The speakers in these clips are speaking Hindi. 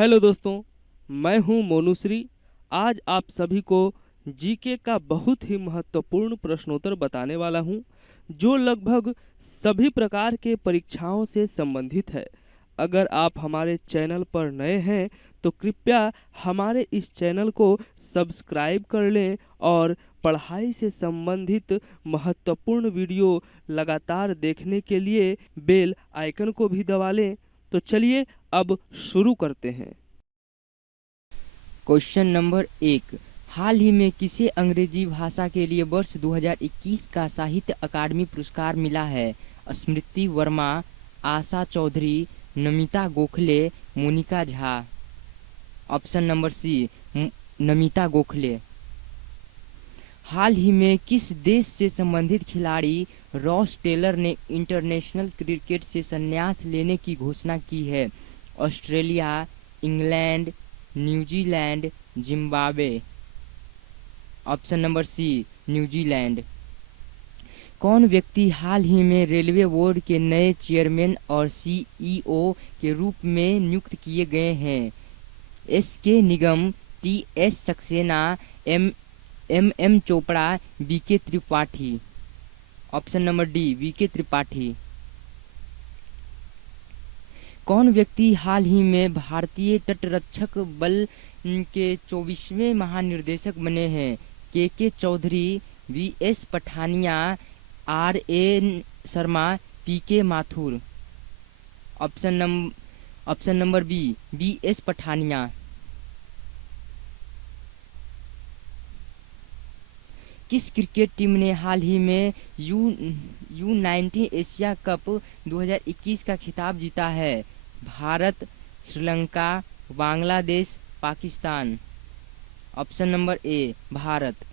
हेलो दोस्तों, मैं हूं मोनुश्री। आज आप सभी को जीके का बहुत ही महत्वपूर्ण प्रश्नोत्तर बताने वाला हूं, जो लगभग सभी प्रकार के परीक्षाओं से संबंधित है। अगर आप हमारे चैनल पर नए हैं तो कृपया हमारे इस चैनल को सब्सक्राइब कर लें और पढ़ाई से संबंधित महत्वपूर्ण वीडियो लगातार देखने के लिए बेल आइकन को भी दबा लें। तो चलिए अब शुरू करते हैं। Question number 1। हाल ही में किसे अंग्रेजी भाषा के लिए वर्ष 2021 का साहित्य अकादमी पुरस्कार मिला है? Smriti Verma, Asha Chaudhary, Namita Gokhale, Monika Jha. Option number C, Namita Gokhale. हाल ही में किस देश से संबंधित खिलाड़ी रॉस टेलर ने इंटरनेशनल क्रिकेट से संन्यास लेने की घोषणा की है? Australia, England, New Zealand, Zimbabwe. Option number C, New Zealand. कौन व्यक्ति हाल ही में रेलवे बोर्ड के नए चेयरमैन और सीईओ के रूप में नियुक्त किए गए हैं? S K Nigam, T S Saxena, M Chopra, B K Tripathi. Option number D, B K Tripathi. कौन व्यक्ति हाल ही में भारतीय तटरक्षक बल के 24वें महानिर्देशक बने हैं? K Chaudhary, V S Pathania, R N Sharma, P K Mathur. Option number B S Pathania. किस क्रिकेट टीम ने हाल ही में U19 एशिया कप 2021 का खिताब जीता है? Bharat, Sri Lanka, Bangladesh, Pakistan. Option number A, Bharat.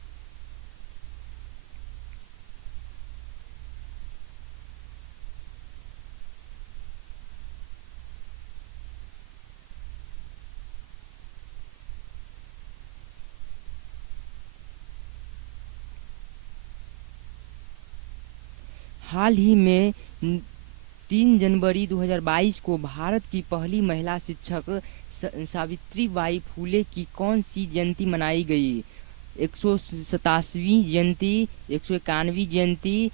हाल ही में 3 जनवरी 2022 को भारत की पहली महिला शिक्षक सावित्री बाई फुले की कौन सी जयंती मनाई गई? 187वीं जयंती, 191वीं जयंती,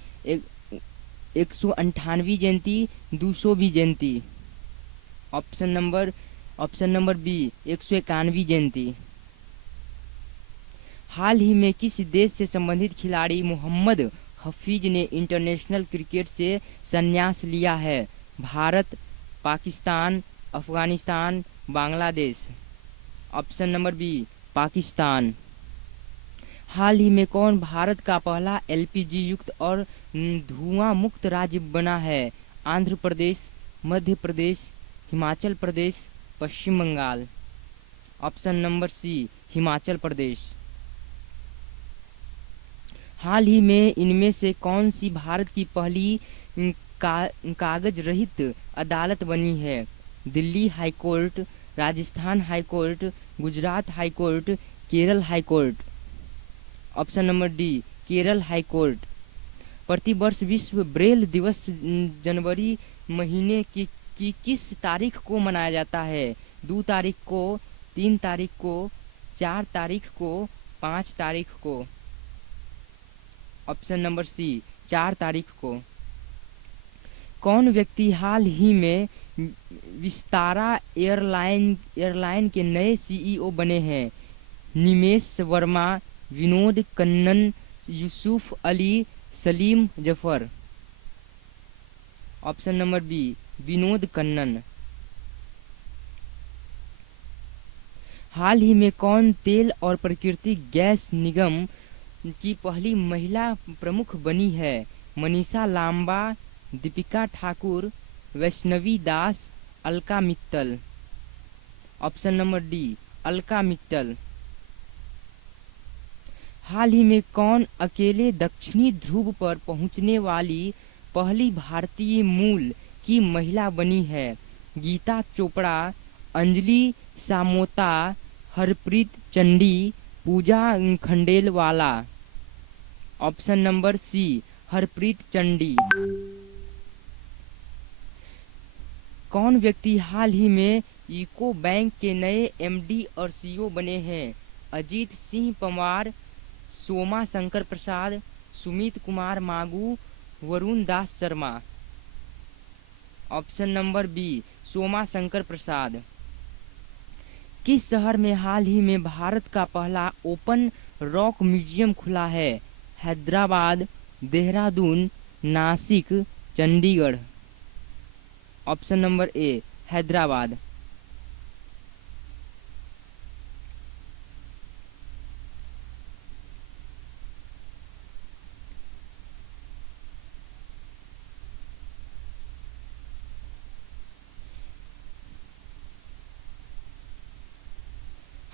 198वीं जयंती, 200वीं जयंती। ऑप्शन नंबर बी, 191वीं जयंती। हाल ही में किस देश से संबंधित खिलाड़ी मोहम्मद हफीज ने इंटरनेशनल क्रिकेट से संन्यास लिया है? Bharat, Pakistan, Afghanistan, Bangladesh. Option number B, Pakistan. हाल ही में कौन भारत का पहला एलपीजी युक्त और धुआं मुक्त राज्य बना है? Andhra Pradesh, Madhya Pradesh, Himachal Pradesh, Paschim Bangal. Option number C, Himachal Pradesh. हाल ही में इनमें से कौन सी भारत की पहली कागज रहित अदालत बनी है? Delhi high court, Rajasthan high court, Gujarat high court, Kerala high court. Option number D, Kerala high court. प्रतिवर्ष विश्व ब्रेल दिवस जनवरी महीने की किस तारीख को मनाया जाता है? 2 तारीख को, 3 तारीख को, 4 तारीख को, 5 तारीख को। ऑप्शन नंबर सी, 4 तारीख को। कौन व्यक्ति हाल ही में विस्तारा एयरलाइन के नए सीईओ बने हैं? Nimesh Verma, Vinod Kannan, Yusuf Ali, Salim Zafar. Option number B, Vinod Kannan. हाल ही में कौन तेल और प्राकृतिक गैस निगम की पहली महिला प्रमुख बनी है? Manisha Lamba, Deepika Thakur, Vaishnavi Das, Alka Mittal. Option number D, Alka Mittal. हाल ही में कौन अकेले दक्षिणी ध्रुव पर पहुंचने वाली पहली भारतीय मूल की महिला बनी है? Geeta Chopra, Anjali Samota, Harpreet Chandi, Pooja Khandelwala. Option number C, Harpreet Chandi. कौन व्यक्ति हाल ही में यूको बैंक के नए एमडी और सीईओ बने हैं? अजीत सिंह पंवार, सोमा शंकर प्रसाद, Sumit Kumar Magu, Varun Das Sharma. Option number B, Soma Shankar Prasad. किस शहर में हाल ही में भारत का पहला ओपन रॉक म्यूजियम खुला है? Hyderabad, Dehradun, Nashik, Chandigarh. Option number A, Hyderabad.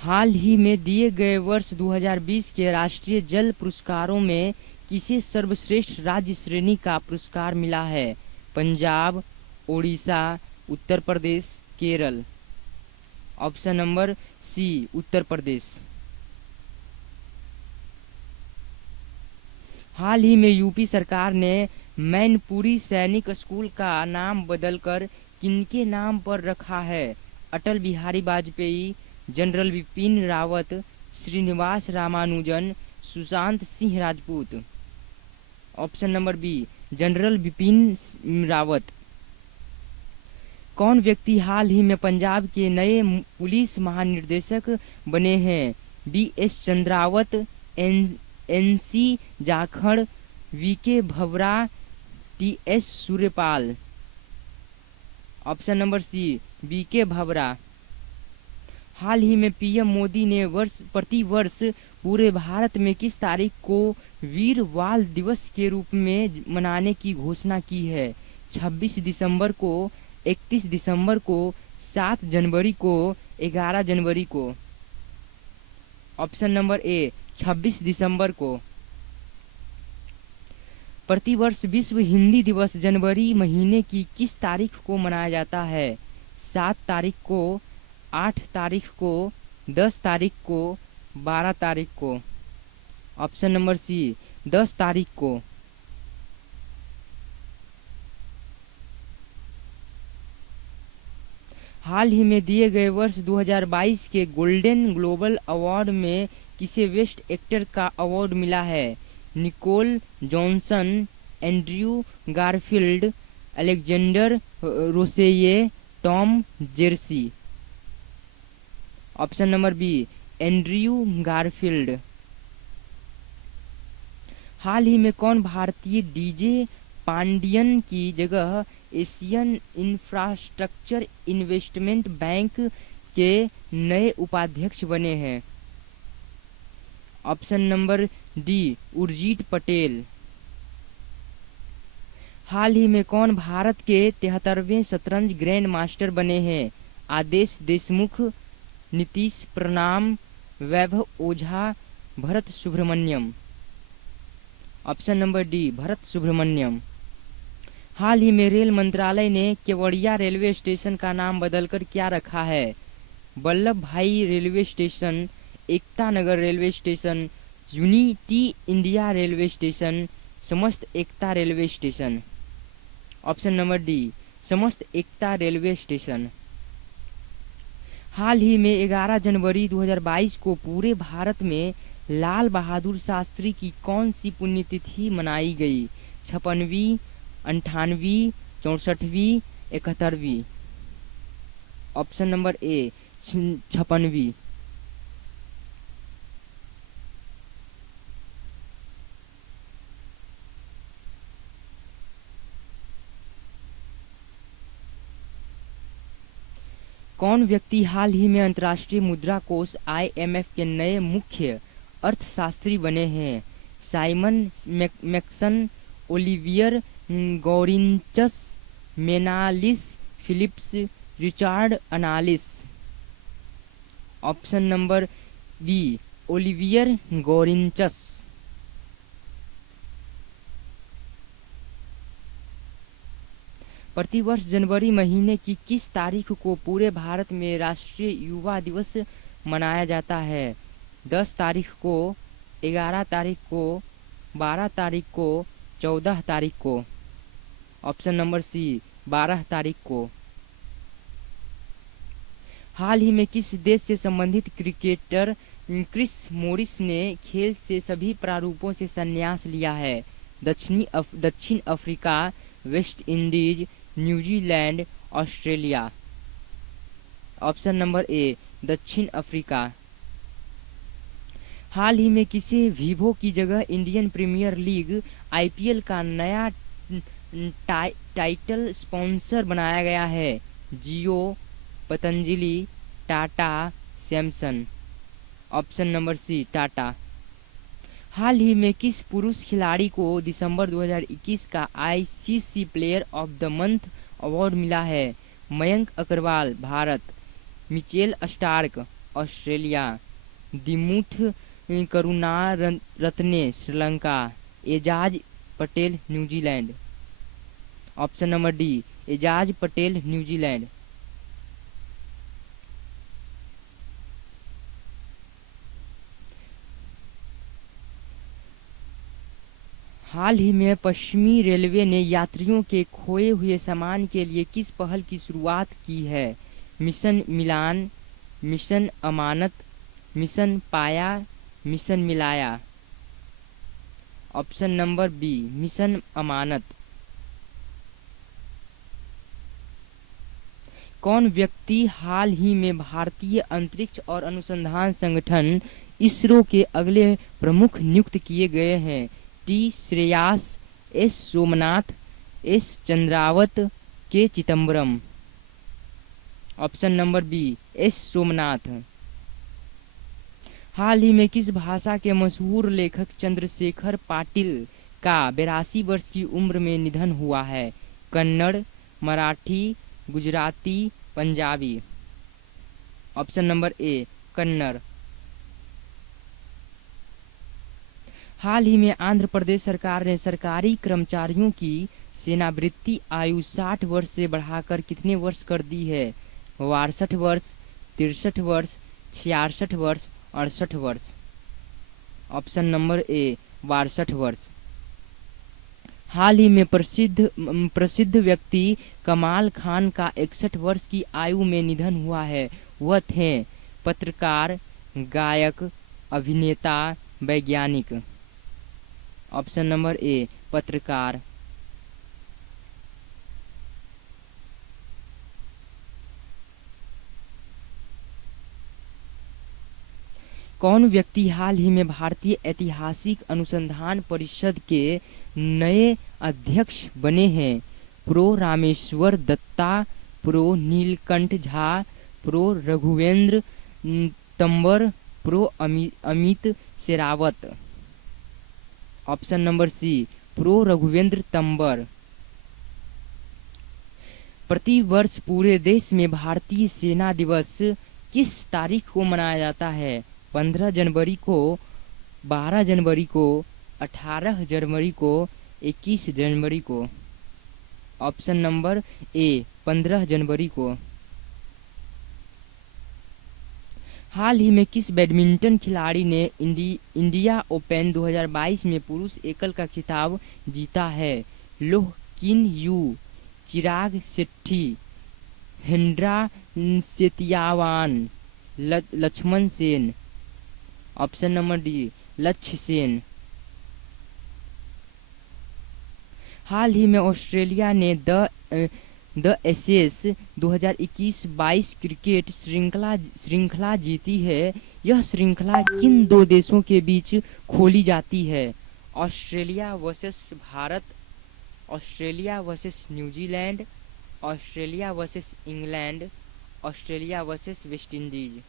हाल ही में दिए गए वर्ष 2020 के राष्ट्रीय जल पुरस्कारों में किसे सर्वश्रेष्ठ राज्य श्रेणी का पुरस्कार मिला है? पंजाब, ओडिशा, उत्तर प्रदेश, केरल। ऑप्शन नंबर सी, उत्तर प्रदेश। हाल ही में यूपी सरकार ने मैनपुरी सैनिक स्कूल का नाम बदलकर किनके नाम पर रखा है? Atal Bihari Vajpayee, general Bipin Rawat, Srinivasa Ramanujan, Sushant Singh Rajput. Option number B, general Bipin Rawat. कौन व्यक्ति हाल ही में पंजाब के नए पुलिस महानिदेशक बने हैं? B S Chandrawat, N C Jakhar, V K Bhawra, T S Suryapal. Option number C, B K Bhawra. हाल ही में पीएम मोदी ने प्रति वर्ष पूरे भारत में किस तारीख को वीर बाल दिवस के रूप में मनाने की घोषणा की है? 26 दिसंबर को, 31 दिसंबर को, 7 जनवरी को, 11 जनवरी को। ऑप्शन नंबर ए, 26 दिसंबर को। प्रतिवर्ष विश्व हिंदी दिवस जनवरी महीने की किस तारीख को मनाया जाता है? 7 तारीख को, 8 तारीख को, 10 तारीख को, 12 तारीख को। ऑप्शन नंबर सी, 10 तारीख को। हाल ही में दिए गए वर्ष 2022 के गोल्डन ग्लोबल अवार्ड में किसे बेस्ट एक्टर का अवार्ड मिला है? Nicole Johnson, Andrew Garfield, Alexander Rossi, Tom Jersey. Option number B, Andrew Garfield. हाल ही में कौन भारतीय डीजे पांडियन की जगह एशियन इंफ्रास्ट्रक्चर इन्वेस्टमेंट बैंक के नए उपाध्यक्ष बने हैं? Option number D, Urjit Patel. हाल ही में कौन भारत के 73वें शतरंज ग्रैंड मास्टर बने हैं? आदेश Deshmukh, Nitish Pranam, Vaibhav Ojha, Bharat Subramaniam. Option number D, Bharat Subramaniam. हाल ही में रेल मंत्रालय ने केवड़िया रेलवे स्टेशन का नाम बदलकर क्या रखा है? Vallabh Bhai railway station, Ekta Nagar railway station, unity India railway station, Samast Ekta railway station. Option number D, Samast Ekta railway station. हाल ही में 11 जनवरी 2022 को पूरे भारत में लाल बहादुर शास्त्री की कौन सी पुण्यतिथि मनाई गई? 56वीं, 98वीं, 64वीं, 71वीं। ऑप्शन नंबर ए, 56वीं। कौन व्यक्ति हाल ही में अंतर्राष्ट्रीय मुद्रा कोष IMF के नए मुख्य अर्थशास्त्री बने हैं? Simon Maxon, Olivier Gourinchas, Menalis Phillips, Richard Analis. Option number B, Olivier Gourinchas. प्रतिवर्ष जनवरी महीने की किस तारीख को पूरे भारत में राष्ट्रीय युवा दिवस मनाया जाता है? 10 तारीख को, 11 तारीख को, 12 तारीख को, 14 तारीख को। ऑप्शन नंबर सी, 12 तारीख को। हाल ही में किस देश से संबंधित क्रिकेटर क्रिस मोरिस ने खेल से सभी प्रारूपों से संन्यास लिया है? दक्षिण Africa, West Indies, New Zealand, Australia. Option number ए दक्षिण अफ्रीका। हाल ही में किसे वीवो की जगह इंडियन प्रीमियर लीग आईपीएल का नया टाइटल स्पॉन्सर बनाया गया है? जियो, Patanjali, Tata, Samsung. Option number सी टाटा। हाल ही में किस पुरुष खिलाड़ी को दिसंबर 2021 का ICC player of the month award मिला है? Mayank Agarwal, Bharat; Mitchell Starc, Australia; Dimuth Karunaratne, Sri Lanka; Ejaz Patel, New Zealand. Option number D Ejaz Patel, New Zealand. हाल ही में पश्चिमी रेलवे ने यात्रियों के खोए हुए सामान के लिए किस पहल की शुरुआत की है? मिशन मिलान, मिशन अमानत, मिशन पाया, मिशन मिलाया। ऑप्शन नंबर बी मिशन अमानत। कौन व्यक्ति हाल ही में भारतीय अंतरिक्ष और अनुसंधान संगठन इसरो के अगले प्रमुख नियुक्त किए गए हैं? T Shreyas, S Somnath, S Chandravat, K Chidambaram. Option number B S Somnath. हाल ही में किस भाषा के मशहूर लेखक चंद्रशेखर पाटिल का 82 वर्ष की उम्र में निधन हुआ है? Kannada, Marathi, Gujarati, Punjabi. Option number A Kannada. हाल ही में आंध्र प्रदेश सरकार ने सरकारी कर्मचारियों की सेवानिवृत्ति आयु 60 वर्ष से बढ़ाकर कितने वर्ष कर दी है? 62 वर्ष, 63 वर्ष, 66 वर्ष, 68 वर्ष। ऑप्शन नंबर ए 62 वर्ष। हाल ही में प्रसिद्ध व्यक्ति कमाल खान का 61 वर्ष की आयु में निधन हुआ है। वह थे पत्रकार, गायक, अभिनेता, वैज्ञानिक। ऑप्शन नंबर ए पत्रकार। कौन व्यक्ति हाल ही में भारतीय ऐतिहासिक अनुसंधान परिषद के नए अध्यक्ष बने हैं? Prof Rameshwar Datta, Prof Neelkanth Jha, Prof Raghuvendra Tanwar, Prof Amit Sherawat. Option number C Prof Raghuvendra Tanwar. प्रति वर्ष पूरे देश में भारतीय सेना दिवस किस तारीख को मनाया जाता है? 15 जनवरी को, 12 जनवरी को, 18 जनवरी को, 21 जनवरी को। ऑप्शन नंबर ए 15 जनवरी को। हाल ही में किस बैडमिंटन खिलाड़ी ने इंडिया ओपन 2022 में पुरुष एकल का खिताब जीता है? Loh Kean Yew, Chirag Shetty, Hendra Setiawan, Lakshman Sen. Option number D Lakshya Sen. हाल ही में ऑस्ट्रेलिया ने द एशेज 2021-22 क्रिकेट श्रृंखला जीती है। यह श्रृंखला किन दो देशों के बीच खोली जाती है? Australia versus Bharat, Australia versus New Zealand, Australia versus England, Australia versus West Indies.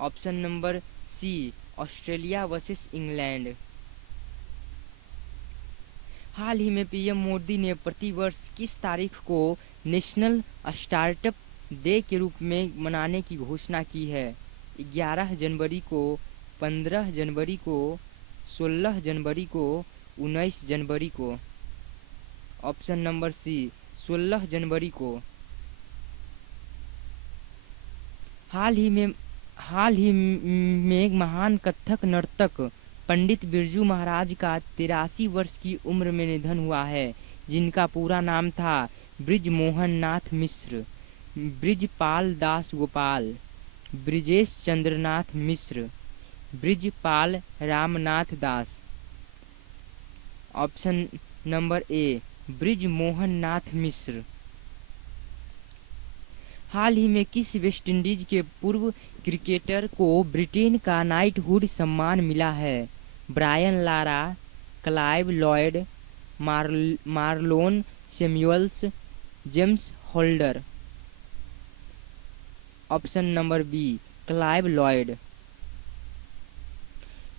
Option number C Australia versus England. हाल ही में पीएम मोदी ने प्रतिवर्ष किस तारीख को नेशनल स्टार्टअप डे के रूप में मनाने की घोषणा की है? 11 जनवरी को, 15 जनवरी को, 16 जनवरी को, 19 जनवरी को। ऑप्शन नंबर सी 16 जनवरी को। हाल ही में महान कथक नर्तक पंडित बिरजू महाराज का 83 वर्ष की उम्र में निधन हुआ है, जिनका पूरा नाम था Brij Mohan Nath Mishra. Brijpal Das Gopal, Brijesh Chandranath Mishra, Brijpal Ramnath Das. Option number A Brij Mohan Nath Mishra. हाल ही में किस वेस्टइंडीज के पूर्व क्रिकेटर को ब्रिटेन का नाइटहुड सम्मान मिला है? Brian Lara, Clive Lloyd, Marlon Samuels, James Holder. Option number B Clive Lloyd.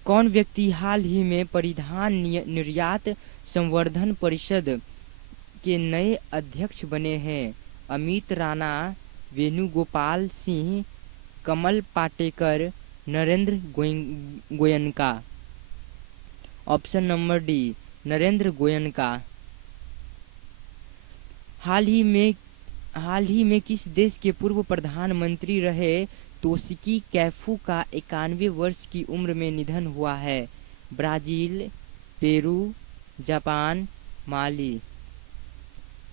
कौन व्यक्ति हाल ही में परिधान निर्यात संवर्धन परिषद के नए अध्यक्ष बने हैं? Amit Rana, Venugopal Singh, Kamal Patekar, Narendra Goenka. Option number D Narendra Goenka. हाल ही में किस देश के पूर्व प्रधानमंत्री रहे तोशिकी कैफू का 91 वर्ष की उम्र में निधन हुआ है? Brazil, Peru, Japan, Mali.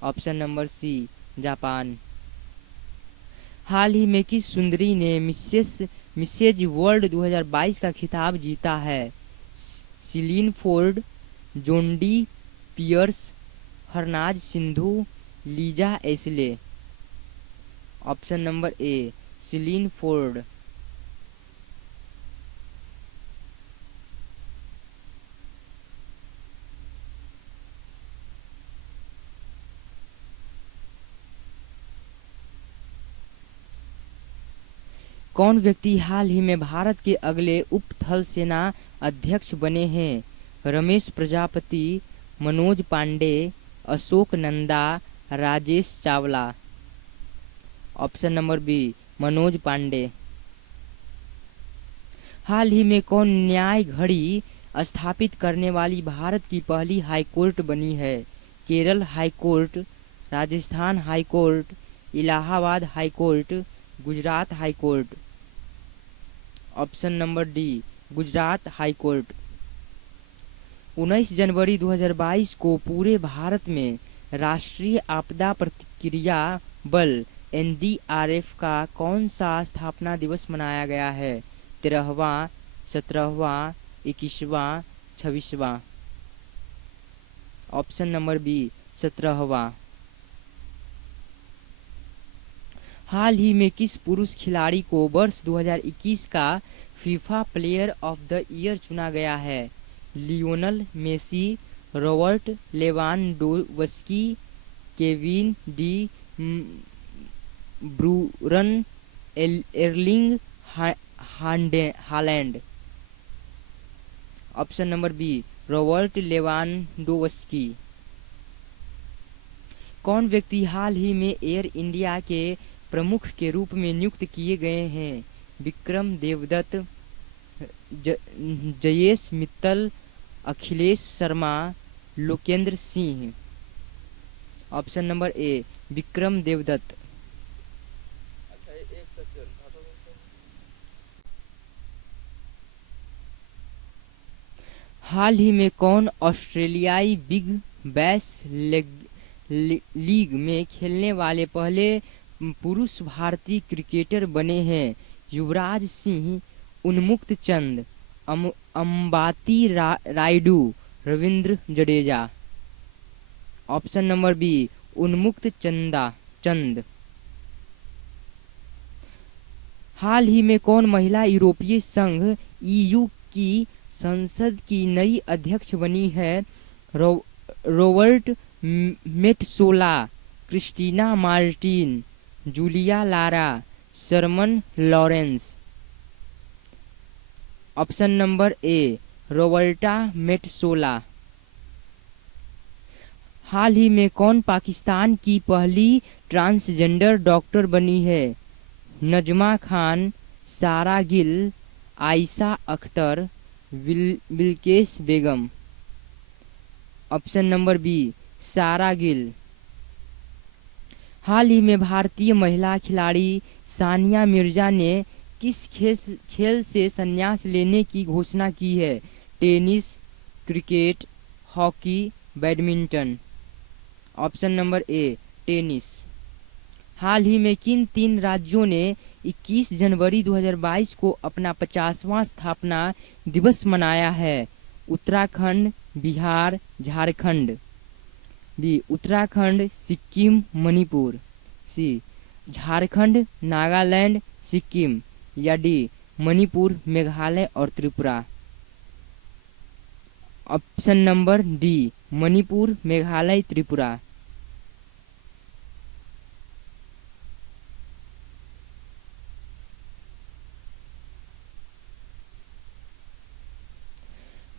Option number C Japan. हाल ही में किस सुंदरी ने मिसेज वर्ल्ड 2022 का खिताब जीता है? Celine Ford, Jondi Pierce, Harnaaz Sindhu, Liza Ashley. Option number A Celine Ford. कौन व्यक्ति हाल ही में भारत के अगले उप थल सेना अध्यक्ष बने हैं? Ramesh Prajapati, Manoj Pande, Ashok Nanda, Rajesh Chawla. Option number B Manoj Pande. हाल ही में कौन न्याय घड़ी स्थापित करने वाली भारत की पहली हाईकोर्ट बनी है? Kerala high court, Rajasthan high court, Allahabad high court, Gujarat high court. Option number D Gujarat high court. 19 जनवरी 2022 को पूरे भारत में राष्ट्रीय आपदा प्रतिक्रिया बल एनडीआरएफ का कौन सा स्थापना दिवस मनाया गया है? 13वां, 17वां, 21वां, 26वां। ऑप्शन नंबर बी 17वां। हाल ही में किस पुरुष खिलाड़ी को वर्ष 2021 का FIFA player of the year चुना गया है? Lionel Messi, Robert Lewandowski, Kevin De Bruyne, Erling Haaland. Option number B Robert Lewandowski. कौन व्यक्ति हाल ही में एयर इंडिया के प्रमुख के रूप में नियुक्त किए गए हैं? Vikram Devdutt, Jayesh Mittal, Akhilesh Sharma, Lokendra Singh. Option number A Vikram Devdutt. हाल ही में कौन ऑस्ट्रेलियाई बिग बैश लीग में खेलने वाले पहले पुरुष भारतीय क्रिकेटर बने हैं? Yuvraj Singh, Unmukt Chand, Ambati Rayudu, Ravindra Jadeja. Option number B Unmukt Chand. हाल ही में कौन महिला यूरोपीय संघ ईयू की संसद की नई अध्यक्ष बनी है? Robert Metsola, Christina Martin, Julia Lara, Sherman Lawrence. Option number A Roberta Metsola. हाल ही में कौन पाकिस्तान की पहली ट्रांसजेंडर डॉक्टर बनी है? नजमा खान, सारा गिल, आयशा अख्तर, बिल्किस बेगम। ऑप्शन नंबर बी सारा गिल। हाल ही में भारतीय महिला खिलाड़ी सानिया मिर्जा ने किस खेल से संन्यास लेने की घोषणा की है? Tennis, cricket, hockey, badminton. Option number A tennis. हाल ही में किन 3 राज्यों ने 21 जनवरी 2022 को अपना 50वां स्थापना दिवस मनाया है? उत्तराखंड, बिहार, झारखंड। बी उत्तराखंड, सिक्किम, मणिपुर। सी झारखंड, नागालैंड, सिक्किम। या डी मणिपुर, मेघालय और Tripura. Option number D Manipur, Meghalaya, Tripura.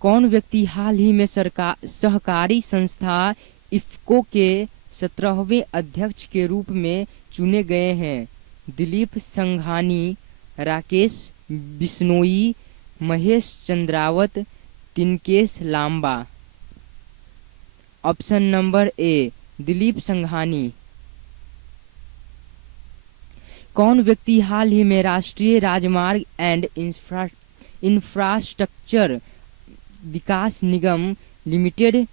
कौन व्यक्ति हाल ही में सरकार सहकारी संस्था इफ्को के 17वें अध्यक्ष के रूप में चुने गए हैं? Dilip Sanghani, Rakesh Bishnoi, Mahesh Chandravat, Tinkesh Lamba. Option number A Dilip Sanghani. कौन व्यक्ति हाल ही में राष्ट्रीय राजमार्ग एंड इंफ्रास्ट्रक्चर विकास निगम लिमिटेड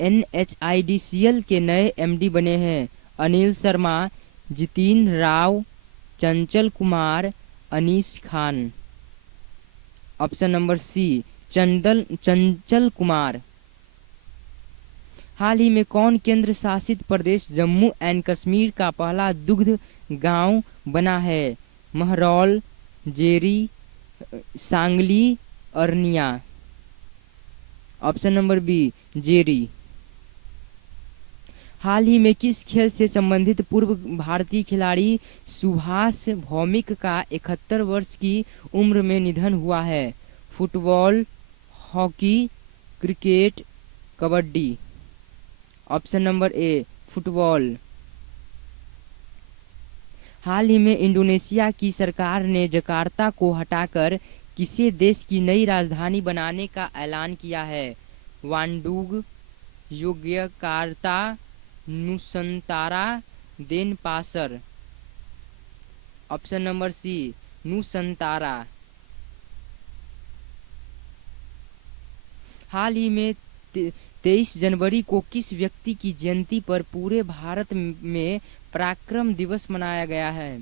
NHIDCL के नए एमडी बने हैं? Anil Sharma, Jitin Rao, Chanchal Kumar, Anees Khan. Option number C Chanchal Kumar. हाल ही में कौन केंद्र शासित प्रदेश जम्मू एंड कश्मीर का पहला दुग्ध गांव बना है? Mahraul, Jeri, Sangli, Arnia. Option number B Jeri. हाल ही में किस खेल से संबंधित पूर्व भारतीय खिलाड़ी सुभाष भौमिक का 71 वर्ष की उम्र में निधन हुआ है? Football, hockey, cricket, kabaddi. Option number A football. हाल ही में इंडोनेशिया की सरकार ने जकार्ता को हटाकर किसे देश की नई राजधानी बनाने का ऐलान किया है? Bandung, Yogyakarta, Nusantara, Denpasar. Option number C Nusantara. हाल ही में 23 जनवरी को किस व्यक्ति की जयंती पर पूरे भारत में पराक्रम दिवस मनाया गया है?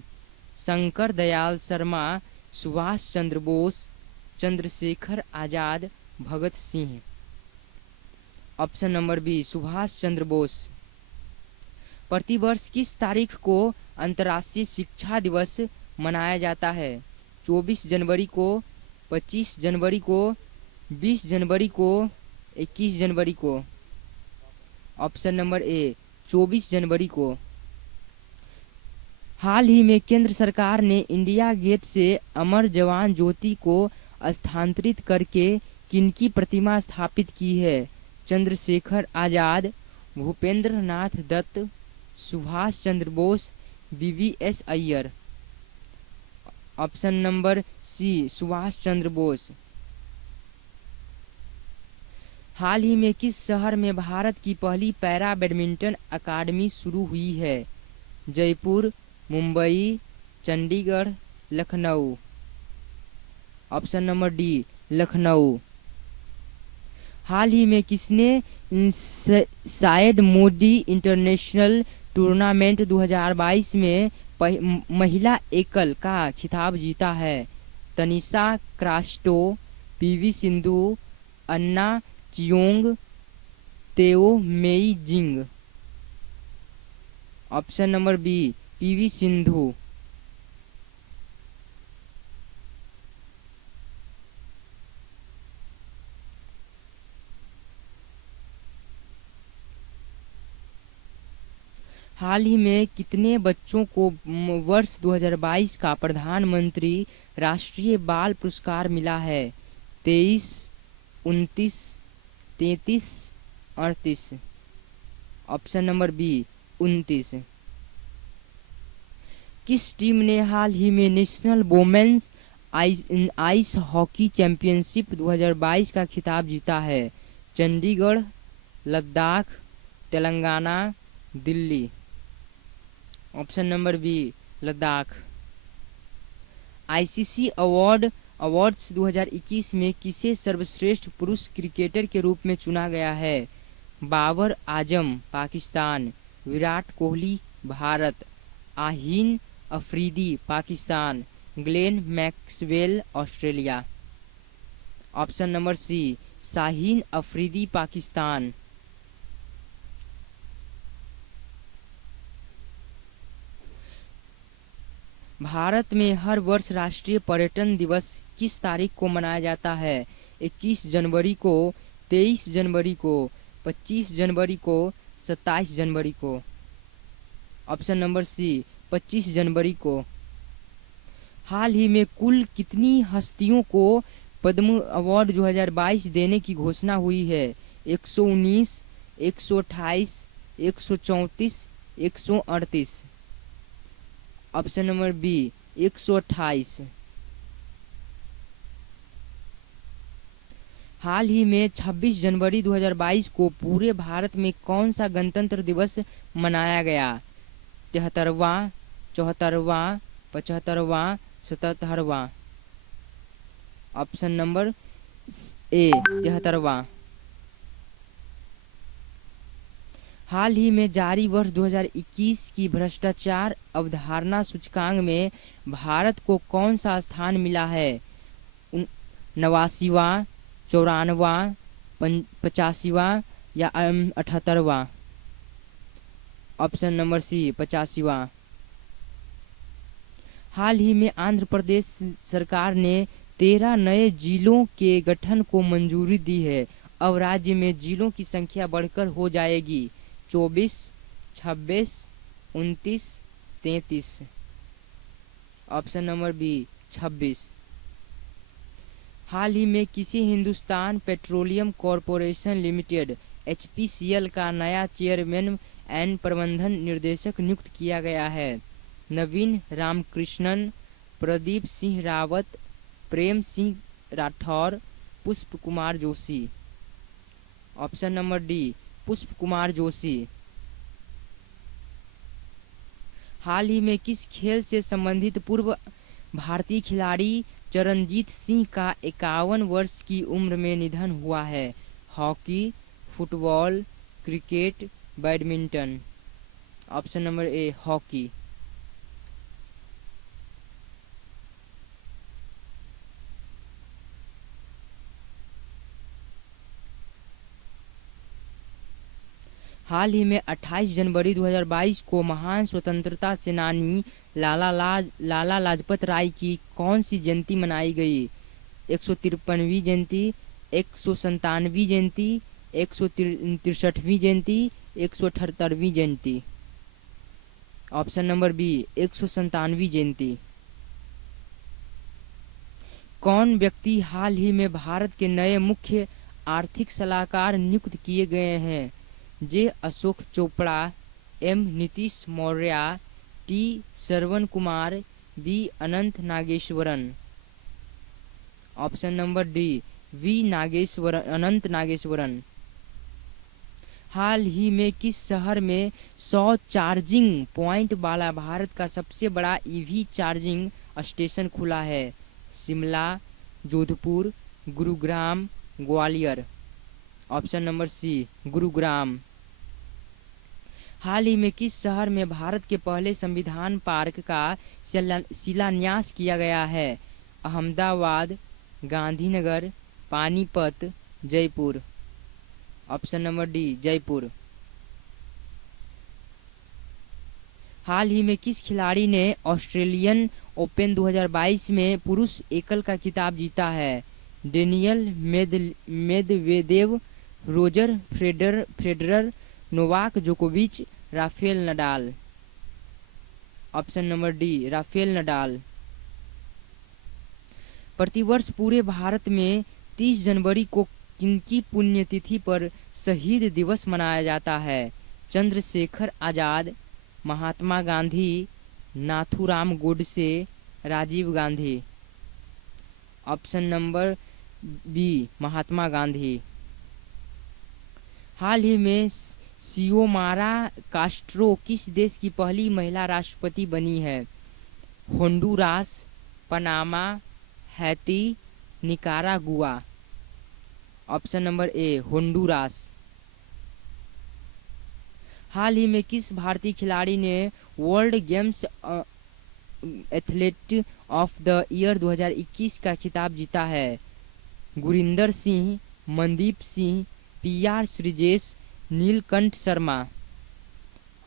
Shankar Dayal Sharma, Subhash Chandra Bose, Chandrashekhar Azad, Bhagat Singh. Option number B Subhash Chandra Bose. प्रतिवर्ष किस तारीख को अंतर्राष्ट्रीय शिक्षा दिवस मनाया जाता है? 24 जनवरी को, 25 जनवरी को, 20 जनवरी को, 21 जनवरी को। ऑप्शन नंबर ए 24 जनवरी को। हाल ही में केंद्र सरकार ने इंडिया गेट से अमर जवान ज्योति को स्थानांतरित करके किनकी प्रतिमा स्थापित की है? Chandrashekhar Azad, Bhupendra Nath Dutt, Subhash Chandra Bose, BVS Iyer. Option number C Subhash Chandra Bose. हाल ही में किस शहर में भारत की पहली पैरा बैडमिंटन अकादमी शुरू हुई है? Jaipur, Mumbai, Chandigarh, Lucknow. Option number D Lucknow. हाल ही में किसने साइड मोदी इंटरनेशनल टूर्नामेंट 2022 में महिला एकल का खिताब जीता है? Tanisha Crasto, PV Sindhu, Anna Cheong, Teo Mei Jing. Option number B PV Sindhu. हाल ही में कितने बच्चों को वर्ष 2022 का प्रधानमंत्री राष्ट्रीय बाल पुरस्कार मिला है? 23, 29, 33, 38। Option number B 29। किस टीम ने हाल ही में national women's ice hockey championship 2022 का खिताब जीता है? Chandigarh, Ladakh, Telangana, Delhi. Option number B Ladakh. ICC awards 2021 में किसे सर्वश्रेष्ठ पुरुष क्रिकेटर के रूप में चुना गया है? Babar Azam, Pakistan, Virat Kohli, Bharat, Shaheen Afridi Pakistan, Glenn Maxwell Australia. Option number C Shaheen Afridi Pakistan. Bharat में हर वर्ष राष्ट्रीय पर्यटन दिवस किस तारीख को मनाया जाता है? 21 जनवरी को, 23 जनवरी को, 25 जनवरी को, 27 जनवरी को। ऑप्शन नंबर सी 25 जनवरी को। हाल ही में कुल कितनी हस्तियों को पद्म अवार्ड 2022 देने की घोषणा हुई है? 119, 128, 134, 138। Option number B 128। हाल ही में 26 जनवरी 2022 को पूरे भारत में कौन सा गणतंत्र दिवस मनाया गया? 73वां, 74वां, 75वां, 77वां। ऑप्शन नंबर ए 73वां। हाल ही में जारी वर्ष 2021 की भ्रष्टाचार अवधारणा सूचकांक में भारत को कौन सा स्थान मिला है? 89वां, 94वां, 85वां या 78वां? ऑप्शन नंबर सी 85वां। हाल ही में आंध्र प्रदेश सरकार ने 13 नए जिलों के गठन को मंजूरी दी है। अब राज्य में जिलों की संख्या बढ़कर हो जाएगी 24, 26, 29, 33। Option number B 26। हाल ही में किसी Hindustan Petroleum Corporation Limited HPCL का नया चेयरमैन एंड प्रबंधन निर्देशक नियुक्त किया गया है? नवीन रामकृष्णन, प्रदीप सिंह रावत, प्रेम सिंह राठौर, पुष्प Kumar Joshi. Option number D पुष्प कुमार जोशी। हाल ही में किस खेल से संबंधित पूर्व भारतीय खिलाड़ी चरणजीत सिंह का 51 वर्ष की उम्र में निधन हुआ है? Hockey, football, cricket, badminton. Option number A hockey. हाल ही में 28 जनवरी 2022 को महान स्वतंत्रता सेनानी लाला लाजपत राय की कौन सी जयंती मनाई गई? 153वीं जयंती, 197वीं जयंती, 163वीं जयंती, 178वीं जयंती। ऑप्शन नंबर बी 197वीं जयंती। कौन व्यक्ति हाल ही में भारत के नए मुख्य आर्थिक सलाहकार नियुक्त किए गए हैं? जे Ashok Chopra, M Nitish Maurya, T Shravan Kumar, B अनंत नागेश्वरन। ऑप्शन नंबर डी अनंत नागेश्वरन। हाल ही में किस शहर में 100 चार्जिंग पॉइंट वाला भारत का सबसे बड़ा EV चार्जिंग स्टेशन खुला है? Shimla, Jodhpur, Gurugram, Gwalior. Option number C Gurugram. हाल ही में किस शहर में भारत के पहले संविधान पार्क का शिलान्यास किया गया है? Ahmedabad, Gandhinagar, Panipat, Jaipur. Option number D Jaipur. हाल ही में किस खिलाड़ी ने ऑस्ट्रेलियन ओपन 2022 में पुरुष एकल का खिताब जीता है? Daniil Medvedev, Roger Federer, Novak जोकोविच, Rafael Nadal. Option number D Rafael Nadal. प्रतिवर्ष पूरे भारत में 30 जनवरी को किनकी पुण्यतिथि पर शहीद दिवस मनाया जाता है? Chandrashekhar Azad, Mahatma Gandhi, Nathuram Godse, Rajiv Gandhi. Option number B Mahatma Gandhi. हाल ही में सियोमारा कास्ट्रो किस देश की पहली महिला राष्ट्रपति बनी है? Honduras, Panama, Haiti, Nicaragua. Option number A Honduras. हाल ही में किस भारतीय खिलाड़ी ने world games athlete of the year 2021 का खिताब जीता है? Gurinder Singh, Mandeep Singh, PR Sreejesh, Neelkanth Sharma.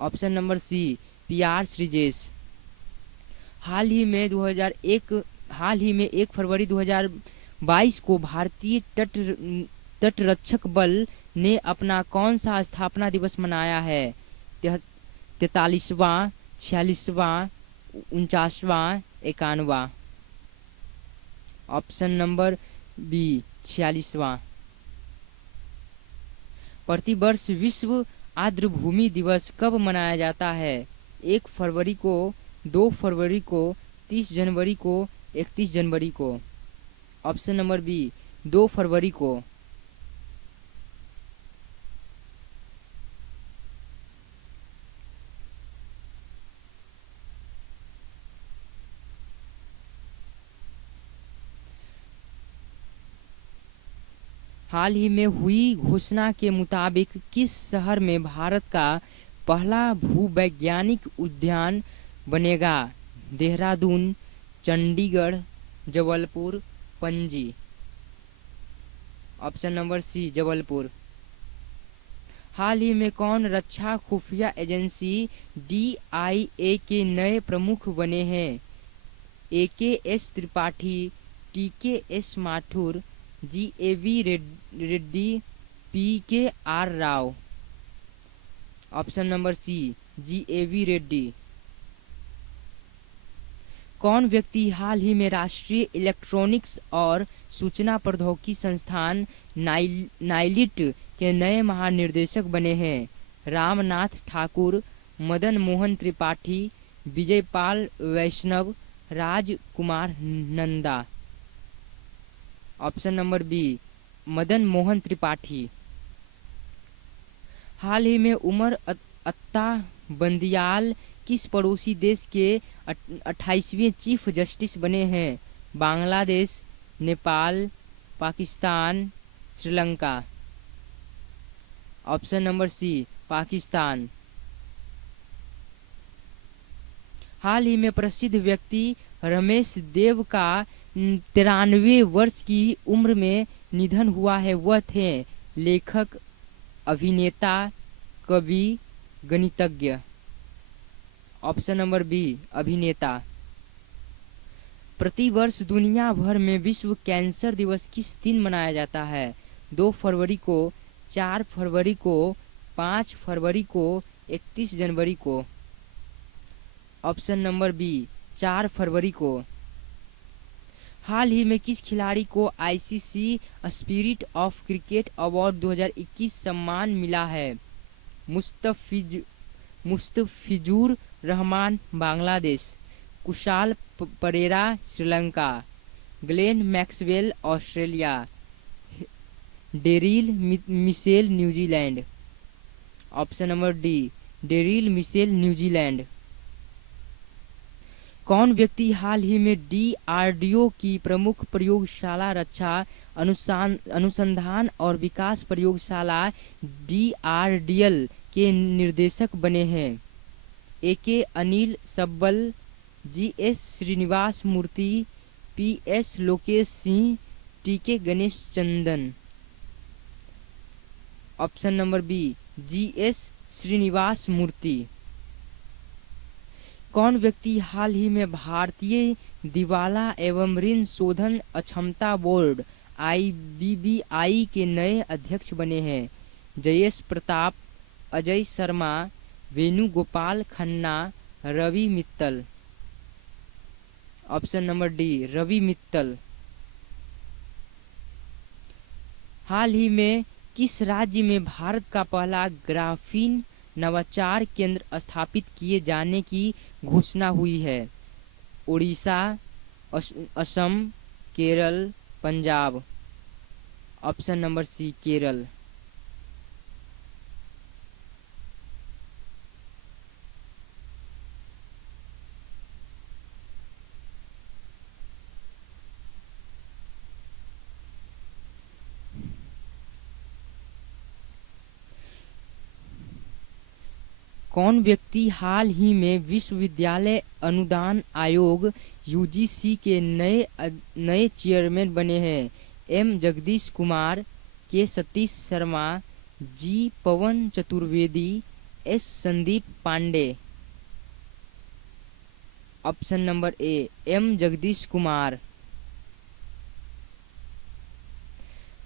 Option number C, PR Sreejesh. हाल ही में 1 फरवरी 2022 को भारतीय तटरक्षक बल ने अपना कौन सा स्थापना दिवस मनाया है? 43वां, 46वां, 49वां, 51वां। ऑप्शन नंबर बी, 46वां। प्रतिवर्ष विश्व आर्द्रभूमि दिवस कब मनाया जाता है? 1 फरवरी को, 2 फरवरी को, 30 जनवरी को, 31 जनवरी को। ऑप्शन नंबर बी, 2 फरवरी को। हाल ही में हुई घोषणा के मुताबिक किस शहर में भारत का पहला भूवैज्ञानिक उद्यान बनेगा? Dehradun, Chandigarh, Jabalpur, Panaji. Option number C, Jabalpur. हाल ही में कौन रक्षा खुफिया एजेंसी DIA के नए प्रमुख बने हैं? AKS Tripathi, TKS Mathur, GAV Reddy, PKR Rao. Option number C, GAV Reddy. कौन व्यक्ति हाल ही में राष्ट्रीय इलेक्ट्रॉनिक्स और सूचना प्रौद्योगिकी संस्थान नाइलिट के नए महानिदेशक बने हैं? Ramnath Thakur, Madan Mohan Tripathi, Vijaypal Vaishnav, Rajkumar Nanda. Option number B, Madan Mohan Tripathi. हाल ही में उमर अत्ता बंदियाल किस पड़ोसी देश के 28वें चीफ जस्टिस बने हैं? Bangladesh, Nepal, Pakistan, Sri Lanka. Option number C, Pakistan. हाल ही में प्रसिद्ध व्यक्ति रमेश देव का 93 वर्ष की उम्र में निधन हुआ है। वह थे लेखक, अभिनेता, कवि, गणितज्ञ। ऑप्शन नंबर बी, अभिनेता। प्रतिवर्ष दुनिया भर में विश्व कैंसर दिवस किस दिन मनाया जाता है? 2 फरवरी को, 4 फरवरी को, 5 फरवरी को, 31 जनवरी को। ऑप्शन नंबर बी, 4 फरवरी को। हाल ही में किस खिलाड़ी को ICC spirit of cricket award 2021 सम्मान मिला है? Mustafizur Rahman, Bangladesh, Kushal Perera, Sri Lanka, Glenn Maxwell, Australia, Daryl Mitchell, New Zealand. Option number D, Daryl Mitchell, New Zealand. कौन व्यक्ति हाल ही में DRDO की प्रमुख प्रयोगशाला रक्षा अनुसंधान और विकास प्रयोगशाला DRDL के निर्देशक बने हैं? AK Anil Sabbal, GS Srinivas Murthy, PS Lokesh Singh, TK Ganesh Chandan. Option number B, GS Srinivas Murthy. कौन व्यक्ति हाल ही में भारतीय दिवाला एवं ऋण शोधन अक्षमता बोर्ड IBBI के नए अध्यक्ष बने हैं? Jayesh Pratap, Ajay Sharma, Venugopal Khanna, Ravi Mittal. Option number D, Ravi Mittal. हाल ही में किस राज्य में भारत का पहला ग्राफीन नवाचार केंद्र स्थापित किए जाने की घोषणा हुई है? Orissa, Assam, Kerala, Punjab. Option number C, Kerala. कौन व्यक्ति हाल ही में विश्वविद्यालय अनुदान आयोग यूजीसी के नए चेयरमैन बने हैं? M Jagdish Kumar, K Satish Sharma, G Pawan Chaturvedi, S Sandeep Pandey. Option number A M Jagdish Kumar.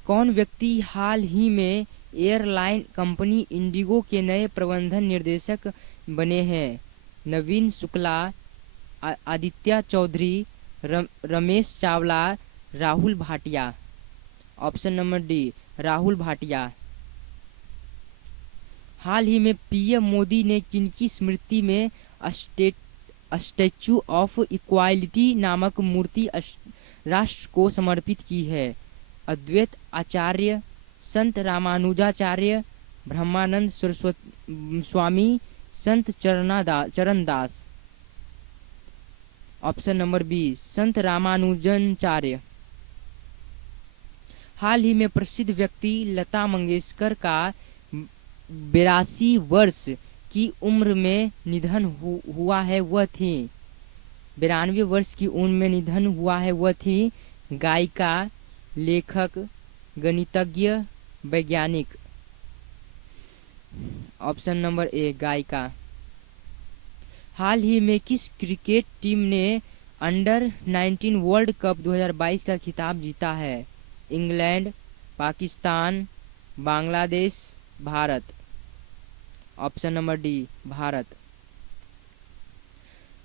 कौन व्यक्ति हाल ही में एयरलाइन कंपनी इंडिगो के नए प्रबंधन निर्देशक बने हैं? Naveen Shukla, Aditya Chaudhary, Ramesh Chawla, Rahul Bhatia. Option number D Rahul Bhatia. हाल ही में पीएम मोदी ने किनकी स्मृति में स्टैच्यू ऑफ इक्वालिटी नामक मूर्ति राष्ट्र को समर्पित की है? अद्वैत आचार्य, संत रामानुजाचार्य, ब्रह्मानंद सरस्वती स्वामी, संत चरणदास। ऑप्शन नंबर बी संत रामानुजाचार्य। हाल ही में प्रसिद्ध व्यक्ति लता मंगेशकर का 82 वर्ष की उम्र में निधन हुआ है, वह थी 92 वर्ष की उम्र में निधन हुआ है, वह थी गायिका, लेखक, गणितज्ञ, वैज्ञानिक। ऑप्शन नंबर ए गायिका। हाल ही में किस क्रिकेट टीम ने अंडर 19 वर्ल्ड कप 2022 का खिताब जीता है? England, Pakistan, Bangladesh, Bharat. Option number D Bharat.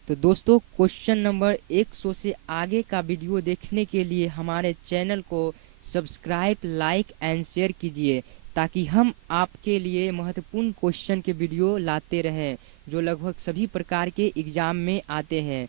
तो दोस्तों क्वेश्चन नंबर 100 से आगे का वीडियो देखने के लिए हमारे चैनल को सब्सक्राइब, लाइक एंड शेयर कीजिए ताकि हम आपके लिए महत्वपूर्ण क्वेश्चन के वीडियो लाते रहें जो लगभग सभी प्रकार के एग्जाम में आते हैं।